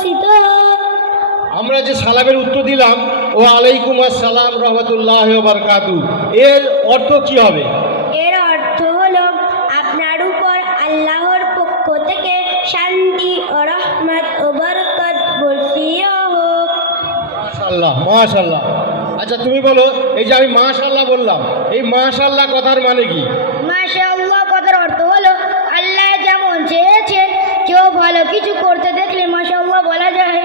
বর্ষিত হোক। আমরা যে সালামের উত্তর দিলাম ও আলাইকুম আসসালাম রহমতুল্লাহ ওয়া বারাকাতু, এর অর্থ কি হবে? এর অর্থ হলো আপনার উপর আল্লাহর পক্ষ থেকে শান্তি ও রহমত ও বরকত বর্ষিত হোক। মাশাআল্লাহ মাশাআল্লাহ। আচ্ছা তুমি বলো, এই যে আমি মাশাআল্লাহ বললাম, এই মাশাআল্লাহ কথার মানে কি? মাশাআল্লাহ কথার অর্থ হলো আল্লাহ যেমন চেয়েছেন, কেউ ভালো কিছু করতে দেখলে মাশাআল্লাহ বলা যায়।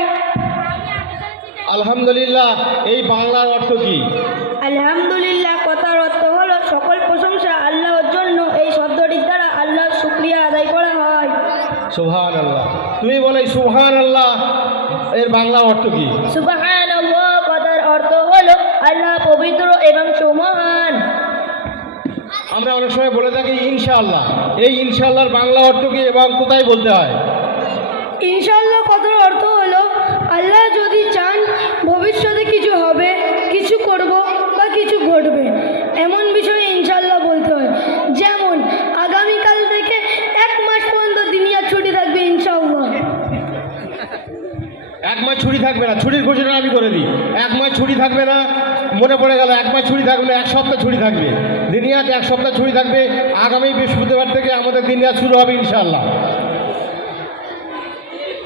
আলহামদুলিল্লাহ এই বাংলার অর্থ কি? আলহামদুলিল্লাহ কথার অর্থ হলো সকল প্রশংসা আল্লাহর জন্য। এই শব্দটির দ্বারা আল্লাহর শুকরিয়া আদায় করা হয়। সুবহানাল্লাহ। তুমি বলো এই সুবহানাল্লাহ এর বাংলা অর্থ কি? সুবহানাল্লাহ কথার অর্থ হলো আল্লাহ পবিত্র এবং সুমহান। আমরা অনেক সময় বলে থাকি ইনশাআল্লাহ, এই ইনশাআল্লাহর বাংলা অর্থ কি এবং কোথায় বলতে হয়? ইনশাআল্লাহ কথার অর্থ হলো আল্লাহ যদি চান ভবিষ্যতে কিছু হবে, কিছু করব বা কিছু ঘটবে, এমন বিষয়ে ইনশাআল্লাহ বলতে হয়। যেমন আগামীকাল থেকে 1 মাস পর্যন্ত দুনিয়ার ছুটি থাকবে ইনশাআল্লাহ। 1 মাস ছুটি থাকবে না, ছুটির ঘোষণা আমি করে দিই। 1 মাস ছুটি থাকবে না, মনে পড়ে গেল 1 মাস ছুটি থাকবে না, 1 সপ্তাহ ছুটি থাকবে। দিনিয়াতে 1 সপ্তাহ ছুটি থাকবে। আগামী বৃহস্পতিবার থেকে আমাদের দিনিয়াত শুরু হবে ইনশাআল্লাহ।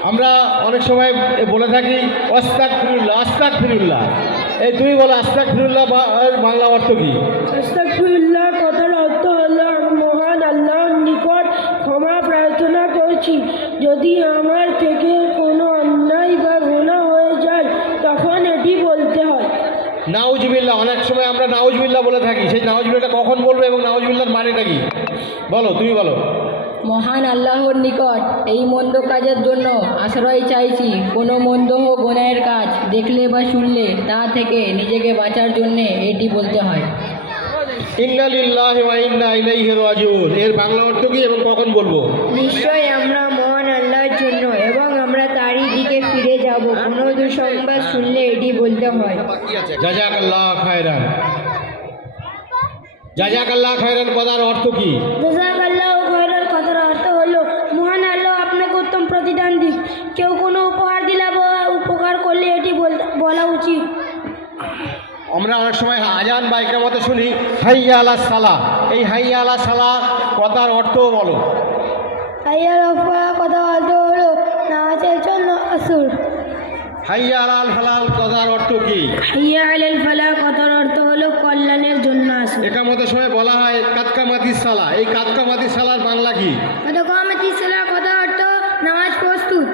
আমরা অনেক সময় বলে থাকি আস্তাগফিরুল্লাহ আস্তাগফিরুল্লাহ। এই তুমি বলো আস্তাগফিরুল্লাহ বাংলা অর্থ কি? আস্তাগফিরুল্লাহ কথার অর্থ হলো মহান আল্লাহর নিকট ক্ষমা প্রার্থনা করছি। যদি আমার থেকে কোনো অন্যায় বা গুনাহ হয়ে যায় তখন এটি বলতে হয়। নাউজুবিল্লাহ, অনেক সময় আমরা নাউজুবিল্লাহ বলে থাকি। সেই নাউজুবিল্লাহটা কখন বলবো এবং নাউজুবিল্লাহর মানেটা কি? বলো, তুমি বলো। মহান আল্লাহর নিকট এই মন্দ কাজের জন্য আশ্রয় চাইছি। কোনো মন্দ ও গুনাহের কাজ দেখলে বা শুনলে তা থেকে নিজেকে বাঁচার জন্যে এটি বলতে হয়। ইন্না লিল্লাহি ওয়া ইন্না ইলাইহি রাজিউন এর বাংলা অর্থ কি এবং কখন বলবো? নিশ্চয় আমরা মহান আল্লাহর জন্য এবং আমরা তারই দিকে ফিরে যাব। কোনো দুঃসংবাদ শুনলে এটি বলতে হয়। জাযাকাল্লাহ খায়রান। জাযাকাল্লাহ খায়রান কথার অর্থ কি? জাযাকাল্লাহু খায়রান কথার অর্থ হলো মহান আল্লাহ আপনাকে উত্তম প্রতিদান দিক। কেউ কোনো উপহার দিলে বা উপকার করলে এটি বলা উচিত। আমরা অনেক সময় আজান বা ইকামতে শুনি হাইয়া আলাস সালাহ। এই হাইয়া আলাস সালাহ কথার অর্থও বলো। হাইয়া আলাল ফালাহ কথার অর্থ হলো নামাজের জন্য আসর। হাইয়া আলাল ফালাহ কথার অর্থ কি? হাইয়া আলাল ফালাহ কথার অর্থ হলো কল্যাণের জন্য আসর। ইকামতের সময় বলা হয় কাতকামাতিস সালাহ। এই কাতকামাতিস সালাহর বাংলা কি? কাতকামাতিস সালাহ কথার অর্থ নামাজ প্রস্তুত।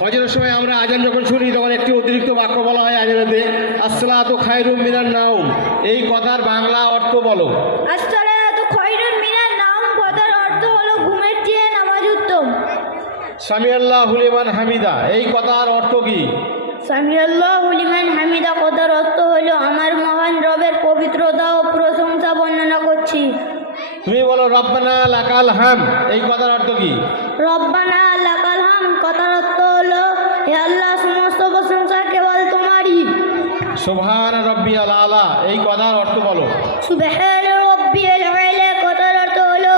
ফজরের সময় আমরা আজান যখন শুনি তখন একটি অতিরিক্ত বাক্য বলা হয় আজানেতে, আসসালাতু খায়রুম মিনান নাওম। এই কথার বাংলা অর্থ বলো। আসসালাতু খায়রুম মিনান নাওম কথার অর্থ হলো ঘুমের চেয়ে নামাজ উত্তম। সামিআল্লাহু লিমান হামিদা এই কথার অর্থ কি? সামিআল্লাহু লিমান হামিদা কথার অর্থ হলো আমার মহান রবের পবিত্রতা ও প্রশংসা বর্ণনা করছি। তুমি বলো রব্বানা লাকাল হাম এই কথার অর্থ কি? রব্বানা লাকাল হাম কথার অর্থ হলো হে আল্লাহ সমস্ত প্রশংসা কেবল তোমারই। সুবহান রাব্বিয়াল আলা এই কথার অর্থ বলো। সুবহান রাব্বিয়াল আলা কথার অর্থ হলো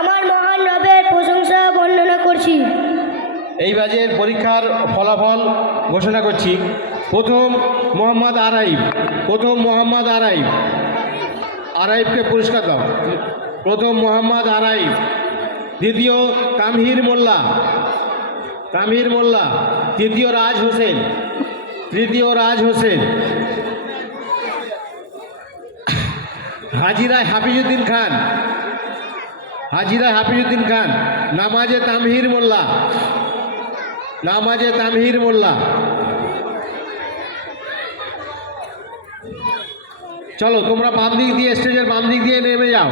আমার মহান রবের প্রশংসা বর্ণনা করছি। এই বাজের পরীক্ষার ফলাফল ঘোষণা করছি। প্রথম মোহাম্মদ আরাইব। আরাইবকে পুরস্কার দাও। প্রথম মোহাম্মদ আরাইব। দ্বিতীয় তামহির মোল্লা। তৃতীয় রাজ হোসেন। হাজিরা হাফিজউদ্দিন খান। নামাজে তামহির মোল্লা। চলো তোমরা বাম দিক দিয়ে, স্টেজের বাম দিক দিয়ে নেমে যাও।